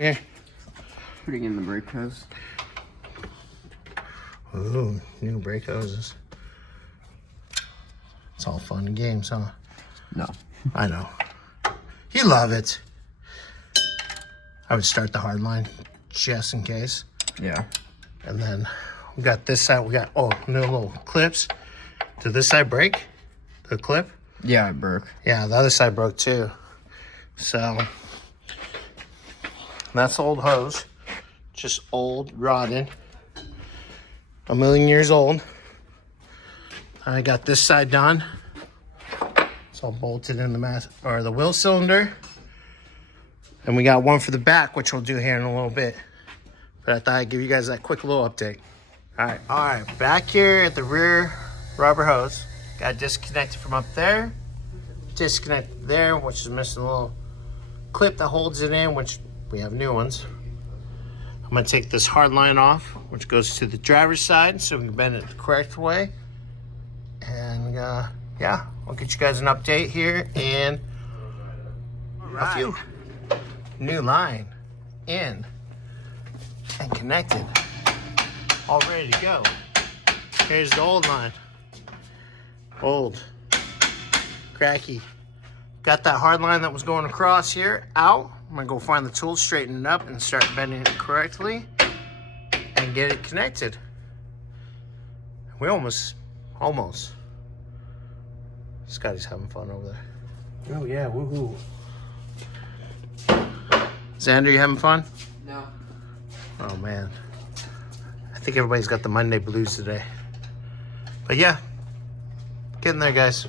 Yeah. Putting in the brake hose. Ooh, new brake hoses. It's all fun and games, huh? No. I know. You love it. I would start the hard line just in case. Yeah. And then we got this side. We got, new little clips. Did this side break? The clip? Yeah, it broke. Yeah, the other side broke too. So, that's old hose. Just old, rotten. 1,000,000 years old. I got this side done. It's all bolted in the wheel cylinder. And we got one for the back, which we'll do here in a little bit. But I thought I'd give you guys that quick little update. All right, back here at the rear rubber hose. Got disconnected from up there. Disconnected there, which is missing a little clip that holds it in, which we have new ones. I'm gonna take this hard line off, which goes to the driver's side, so we can bend it the correct way. And yeah, I'll get you guys an update here in a few. New line in and connected, all ready to go. Here's the old line. Old, cracky. Got that hard line that was going across here out. I'm gonna go find the tool, straighten it up, and start bending it correctly and get it connected. We almost. Scotty's having fun over there. Oh yeah, woohoo. Xander, you having fun? No. Oh man. I think everybody's got the Monday blues today. But yeah, getting there, guys.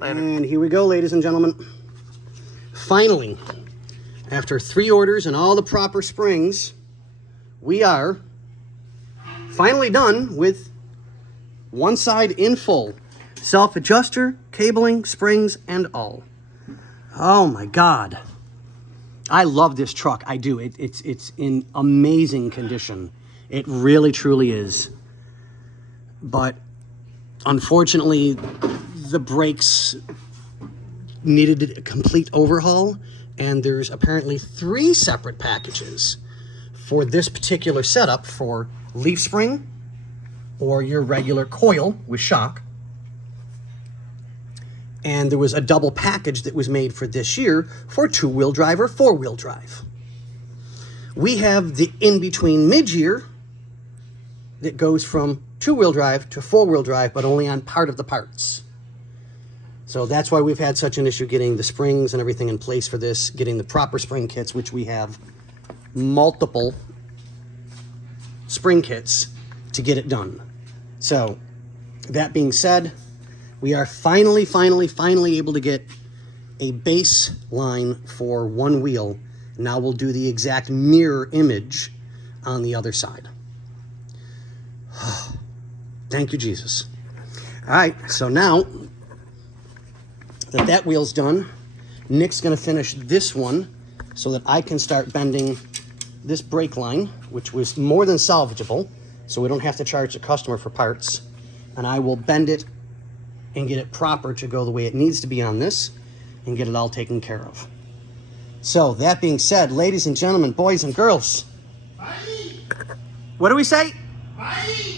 Later. And here we go, ladies and gentlemen. Finally, after 3 orders and all the proper springs, we are finally done with one side in full. Self-adjuster, cabling, springs, and all. Oh my God. I love this truck. I do. It's in amazing condition. It really, truly is. But unfortunately, the brakes needed a complete overhaul, and there's apparently 3 separate packages for this particular setup for leaf spring or your regular coil with shock. And there was a double package that was made for this year for 2-wheel drive or 4-wheel drive. We have the in-between mid-year that goes from 2-wheel drive to 4-wheel drive, but only on part of the parts. So that's why we've had such an issue getting the springs and everything in place for this, getting the proper spring kits, which we have multiple spring kits to get it done. So that being said, we are finally able to get a base line for one wheel. Now we'll do the exact mirror image on the other side. Thank you, Jesus. All right, so now that wheel's done, Nick's gonna finish this one so that I can start bending this brake line, which was more than salvageable, so we don't have to charge the customer for parts. And I will bend it and get it proper to go the way it needs to be on this and get it all taken care of. So, that being said, ladies and gentlemen, boys and girls. Bye. What do we say? Bye.